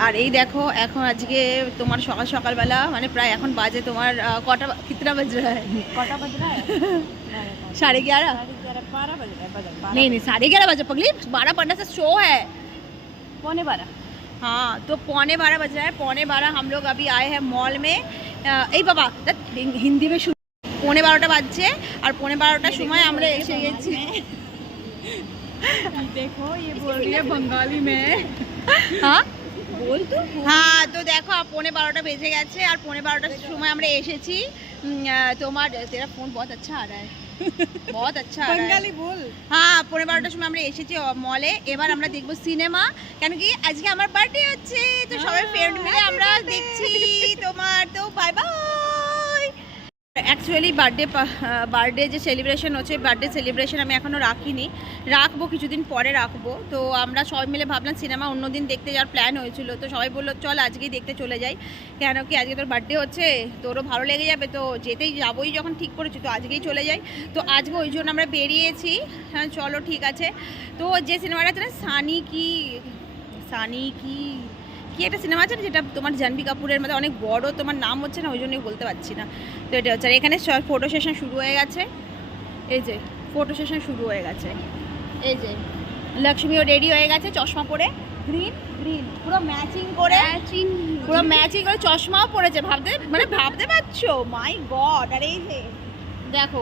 আর এই দেখো এখন আজকে তোমার সকাল সকালবেলা মানে প্রায় এখন বাজে তোমার আহ, কটা বা- कितना बज रहा है कौटा बज रहा है साढ़े ग्यारह साढ़े ग्यारह बारह बज रहा है बजर बारह नहीं नहीं साढ़े ग्यारह बजे पगली बारह पढ़ने से शो है पौने बारह हाँ तो पौने बारह बज रहा है पौने बारह हम लोग अभी आए हैं मॉल में এই বাবা ধ্যাৎ, হিং- হিন্দি में শুরু পৌনে বারোটা বাজছে আর পৌনে বারোটার সময় আমরা এসে গেছি देखो ये बोल रही है बंगाली में হ্যাঁ बोल तो হ্যাঁ তো দেখো পৌনে বারোটা বেজে গেছে আর পৌনে বারোটার সময় আমরা এসেছি। তোমার ফোন আচ্ছা আর আচ্ছা হ্যাঁ, পনেরো বারোটার সময় আমরা এসেছি মলে এবার আমরা দেখব সিনেমা কেন কি আজকে আমার বার্থডে হচ্ছে তো সবাই ফ্রেন্ড আমরা দেখছি তোমার। তো bye bye actually birthday birthday যে সেলিব্রেশন হচ্ছে বার্থডে সেলিব্রেশন আমি এখনও রাখিনি। রাখব, কিছুদিন পরে রাখব। তো আমরা সবাই মিলে ভাবলাম সিনেমা অন্যদিন দেখতে যাওয়ার প্ল্যান হয়েছিল। তো সবাই বলল, চল আজকেই দেখতে চলে যাই। কেন কি আজকে তোর বার্থডে হচ্ছে? তোরও ভালো লেগে যাবে। তো যেতেই যাবোই যখন ঠিক করেছি, তো আজকেই চলে যাই। তো আজকে ওই জন্য আমরা বেরিয়েছি। হ্যাঁ চলো ঠিক আছে। তো যে সিনেমাটা সানি কি সানি কি কি একটা সিনেমা আছে না যেটা তোমার জাহ্নবী কাপুরের মধ্যে অনেক বড় তোমার নাম হচ্ছে না ওই জন্যই বলতে পারছি না। তো এটা হচ্ছে আর এখানে ফটো সেশন শুরু হয়ে গেছে। এই যে ফটো সেশন শুরু হয়ে গেছে। এই যে লক্ষ্মীও রেডি হয়ে গেছে চশমা পরে। গ্রিন গ্রিন পুরো ম্যাচিং করে। ম্যাচিং পুরো ম্যাচিং করে চশমাও পরেছে ভাবতে মানে ভাবতে পারছ? মাই গড আর এই যে দেখো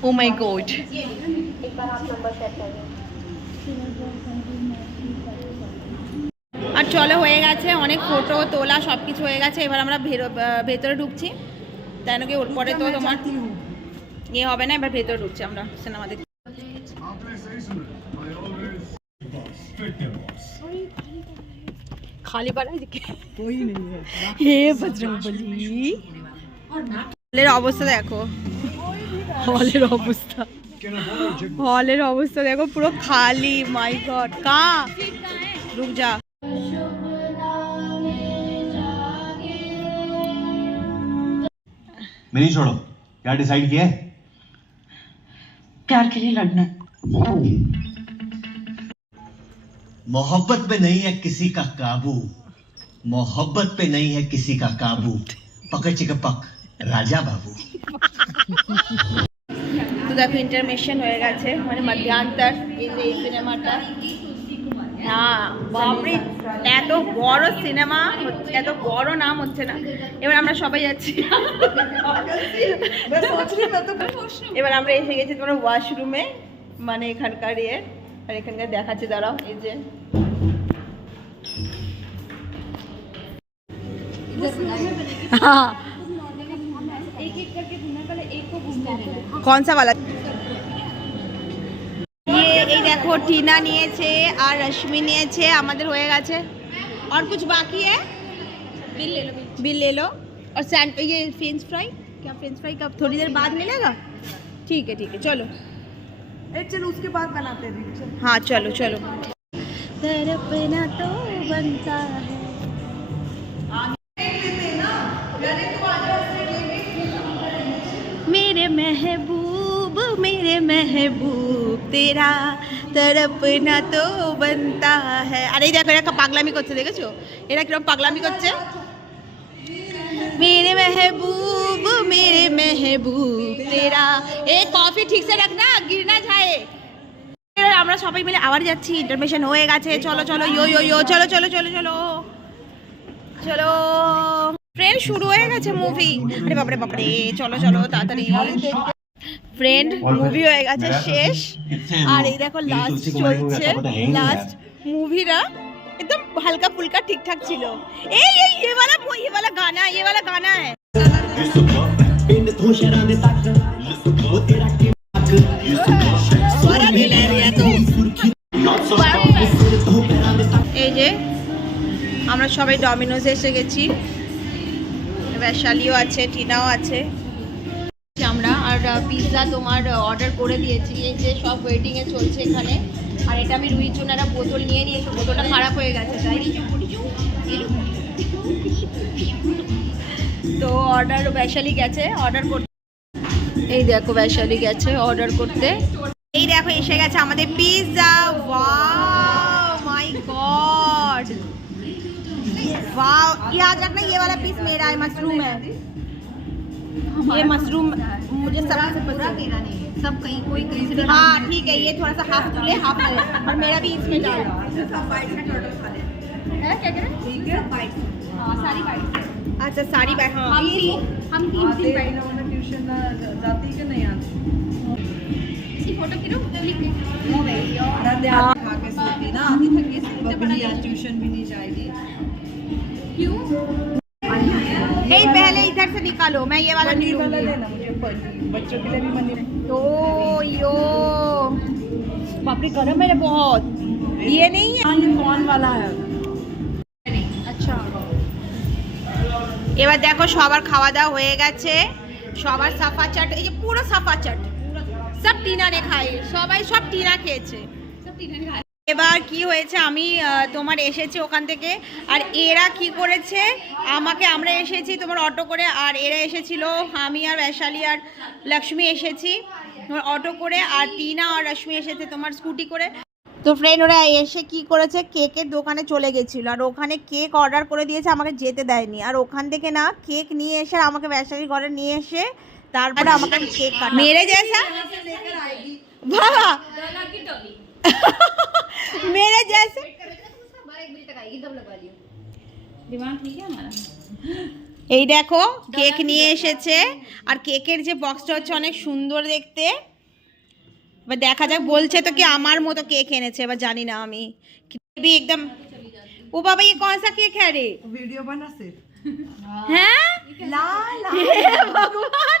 ओ माय गॉड আর চলো হয়ে গেছে অনেক ফটো তোলা সব কিছু হয়ে গেছে এবার আমরা ভেরো- আহ, ভেতরে ঢুকছি তাই নাকি ওর পরে তো তোমার ইয়ে হবে না এবার ভেতরে ঢুকছি আমরা সিনেমা দেখতে খালি পাড়া कोई नहीं है হে বজরংবলী হলের অবস্থা দেখো হলের অবস্থা হলের অবস্থা দেখো পুরো খালি মাই গড কা রুক যা मैं नहीं छोड़ो क्या डिसाइड किया है प्यार के लिए लड़ना मोहब्बत पे नहीं है किसी का काबू मोहब्बत पे नहीं है किसी का काबू पकड़ चिक पक राजा बाबू তো দেখো ইন্টারমেশন হয়ে গেছে। মানে মধ্যান্তর এই সিনেমাটা হ্যাঁ বাপরে, এত বড় সিনেমা এত বড় নাম হচ্ছে না। এবার আমরা সবাই যাচ্ছি। এবার আমরা এসে গেছি তোমার ওয়াশরুমে মানে এখানকার ইয়ে। আর এখানকার দেখাচ্ছি, দাঁড়াও, এই যে। হ্যাঁ।, হ্যাঁ। हाँ कौन सा वाला ये এই দেখো টিনা নিয়েছে আর রশ্মি নিয়েছে আমাদের হয়ে গেছে और कुछ बाकी है बिल ले लो बिल ले लो और सैंड ये फ्रेंच फ्राई क्या फ्रेंच फ्राई कब थोड़ी देर बाद मिलेगा ठीक है ठीक है चलो ए, चल उसके बाद बनाते हैं चल हाँ चलो चलो तड़पना तो बनता है महबूब मेरे महबूब तेरा তড়পনা তো बनता है আরে এই দেখো এরা পাগলামি করছে দেখেছো এরা কিরকম পাগলামি করছে मेरे महबूब मेरे महबूब तेरा ए कॉफी ठीक से रखना गिर ना जाए এবার আমরা সবাই মিলে আবার যাচ্ছি ইন্টারমিশন হয়ে গেছে চলো চলো ইয়ো ইয়ো ইয়ো চলো চলো চলো চলো চলো ফ্রেন্ড শুরু হয়ে গেছে মুভি আরে বাপরে বাপরে চলো চলো তাড়াতাড়ি ফ্রেন্ড মুভি হয়ে গেছে শেষ। আর এই দেখো লাস্ট চলছে লাস্ট মুভিরা একদম হালকা ফুলকা ঠিকঠাক ছিল। এই এই এবালা এবালা গানা এবালা গানা হ্যায় এই যে আমরা সবাই ডমিনোজে এসে গেছি। শালিও আছে টিনাও আছে। আমরা আর পিৎজা তোমার অর্ডার করে দিয়েছি এই যে সব ওয়েটিংয়ে চলছে এখানে আর এটা আমি রুহির জন্য একটা বোতল নিয়ে নিয়েছি বোতলটা খারাপ হয়ে গেছে তাই তো অর্ডার বৈশালী গেছে অর্ডার করতে এই দেখো বৈশালী গেছে অর্ডার করতে এই দেখো এসে গেছে আমাদের pizza wow my god wow याद रखना ये वाला पीस मेरा है मशरूम है ये मशरूम मुझे सबसे पसंद सब कहीं कोई कहीं से हाँ ठीक है। ये थोड़ा सा हाफ़ तुले हाफ़ और मेरा भी इसमें डालो है। क्या ठीक है। हाँ सारी बाइट अच्छा सारी बाइट हाँ हम तीन हम तीन तीन बाइट ट्यूशन जाती कि नहीं आती? इसकी फ़ोटो खींचो नो भाई रात आती खा के सोती ना आती थकी से बबली आज ट्यूशन भी नहीं जाएगी। क्यों? निकालो मैं ये वाला नहीं पनीर वाला लूंगी लेना मुझे पनीर बच्चों के लिए भी पनीर तो यो पापड़ी गर्म है बहुत ये नहीं है हाँ ये कौन वाला है আচ্ছা এবার দেখো সবার খাওয়া দাওয়া হয়ে গেছে সবার সাফা চাট এই যে পুরো সাফা চাট সব টিনা রে খায় সবাই সব টিনা খেয়েছে এবার কি হয়েছে? আমি তোমার এসেছি ওখান থেকে। আর এরা কি করেছে? আমাকে আমরা এসেছি তোমার অটো করে। আর এরা এসেছিল আমি আর বৈশালী আর লক্ষ্মী এসেছি তোমার অটো করে। আর টিনা আর রশ্মি এসেছে তোমার স্কুটি করে। তো ফ্রেন্ড ওরা এসে কি করেছে? কেকের দোকানে চলে গেছিল। আর ওখানে কেক অর্ডার করে দিয়েছে আমাকে যেতে দেয়নি। আর ওখান থেকে না কেক নিয়ে এসে আমাকে ব্যবসায়ী ঘরে নিয়ে এসে তারপরে আমাকে কেক মেরে जैसा বাবা! मेरे जैसे दिमाग ठीक है हमारा এই দেখো কেক নিয়ে এসেছে আর কেকের যে বক্সটা হচ্ছে অনেক সুন্দর দেখতে এবার দেখা যাক বলছে তো কি আমার মতো কেক এনেছে এবার জানি না আমি भी एकदम ও বাবা ये कौन सा केक है रे वीडियो बना सिर्फ हैं ला ला हे भगवान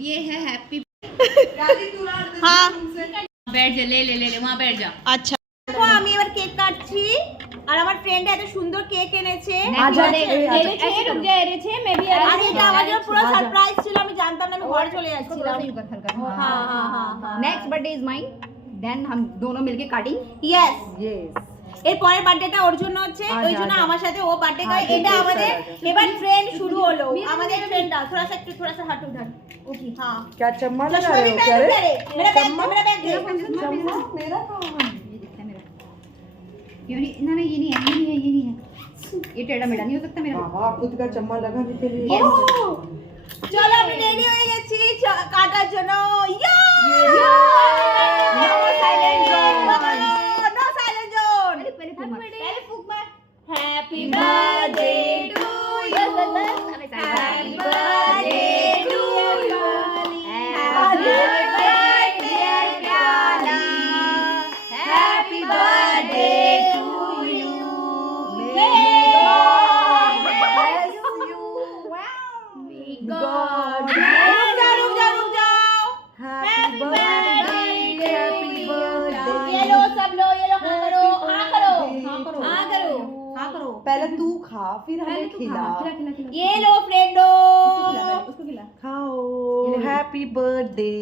ये है हैप्पी प्याली तू रात दे हाँ बैठ जा ले ले ले ले वहाँ बैठ जा আচ্ছা দেখো আমি এবার কেক কাটছি আর আমার ফ্রেন্ড এত সুন্দর কেক এনেছে आजा ঠিক আছে? ए, आजा। ऐसे रुक जा अरे छे मैं भी আর এটা আমার জন্য পুরো সারপ্রাইজ ছিল আমি জানতাম না আমি ঘরে চলে যাচ্ছিলাম नेक्स्ट हाँ हाँ हाँ हाँ बर्थडे इज माइन देन हम दोनों मिलके काटिंग ইয়েস Yes. এর পরের বার্থডেটা ওর জন্য হচ্ছে আচ্ছা, ওই জন্য আচ্ছা। আমার সাথে ও বার্থডে হ্যাঁ, করে এটা ঠিক আছে, আমাদের আচ্ছা। এবার ফ্রেন্ড শুরু হলো আমাদের ফ্রেন্ড थोड़ा सा একটু थोड़ा सा हट उधर ओके हाँ क्या चम्मा लगा चश्मा रहे भी हो क्या पहन रे? ले मेरा बैग दे मेरा बैग दे चम्मा मेरा कहाँ है? ये दिखता है मेरा ये नहीं ना ना ये नहीं है ये नहीं है ये नहीं है ये टेढ़ा मेढ़ा नहीं हो सकता मेरा बाबा खुद का चम्मा लगाने के लिए Yes. চলো আমি রেডি হয়ে গেছি চ- কাটার জন্য ইয়া Happy birthday to पहले तू खा फिर हमें खिला खिला खिला खिला ये लो फ्रेंडो उसको खिला खाओ हैप्पी बर्थडे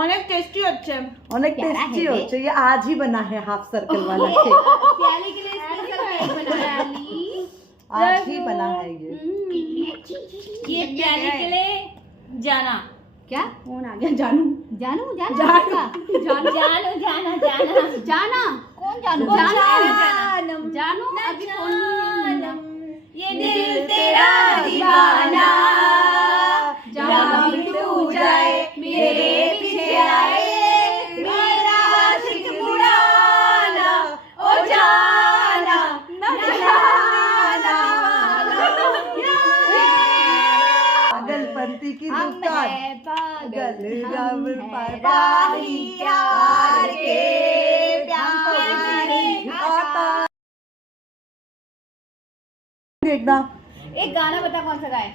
অনেক টেস্টি হচ্ছে অনেক प्यारा है टेस्टी ये। হচ্ছে ये आज ही बना है हाफ सर्कल वाला केक प्याले के लिए स्पेशल केक बनाया ली आज ही बना है ये ये प्याले के लिए जाना क्या कौन आ गया जानू जानू जानू जानू। जानू जानू जाना जाना। जाना। कौन जानू? जानू। जानू? अभी फ़ोन ये दिल तेरा दीवाना। एकदा एक गाना बता कौन सा गाए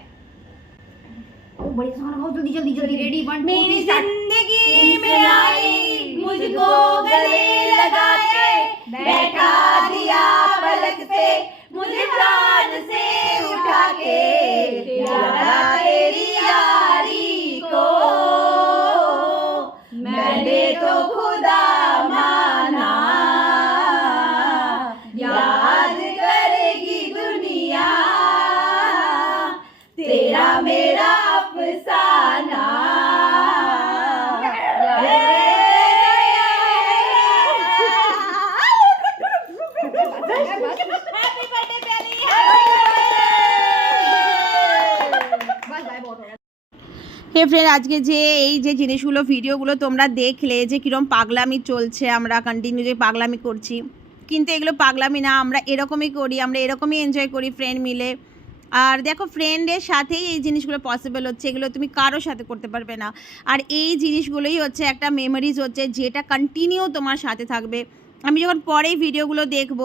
ओ बड़े गाना गाओ जल्दी जल्दी जल्दी। रेडी वन मेरी ज़िंदगी में आई मुझको गले लगाए बैठा दिया पलक से मुझे प्राण से उठा के प्यारा तेरी হে ফ্রেন্ড আজকে যে এই যে জিনিসগুলো, ভিডিওগুলো তোমরা দেখলে যে কীরকম পাগলামি চলছে, আমরা কন্টিনিউ যে পাগলামি করছি। কিন্তু এগুলো পাগলামি না, আমরা এরকমই করি, আমরা এরকমই এনজয় করি ফ্রেন্ড মিলে। আর দেখো ফ্রেন্ডের সাথেই এই জিনিসগুলো পসিবল হচ্ছে, এগুলো তুমি কারোর সাথে করতে পারবে না। আর এই জিনিসগুলোই হচ্ছে একটা মেমোরিজ হচ্ছে, যেটা কন্টিনিউ তোমার সাথে থাকবে। আমি যখন পরেই ভিডিওগুলো দেখব,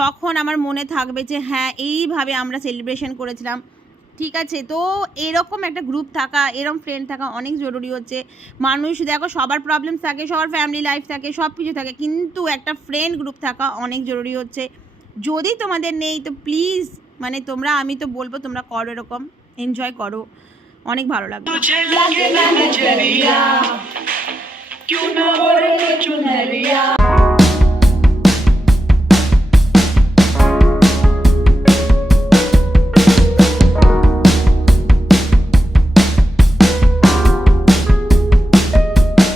তখন আমার মনে থাকবে যে হ্যাঁ এইভাবে আমরা সেলিব্রেশন করেছিলাম। ঠিক আছে তো এরকম একটা গ্রুপ থাকা এরকম ফ্রেন্ড থাকা অনেক জরুরি হচ্ছে মানুষ দেখো সবার প্রবলেমস থাকে সবার ফ্যামিলি লাইফ থাকে সব কিছু থাকে কিন্তু একটা ফ্রেন্ড গ্রুপ থাকা অনেক জরুরি হচ্ছে যদি তোমাদের নেই তো প্লিজ মানে তোমরা আমি তো বলবো তোমরা করো এরকম এনজয় করো অনেক ভালো লাগবে तुझे लगे ना नजरिया क्यों ना ओढ़े चुनरिया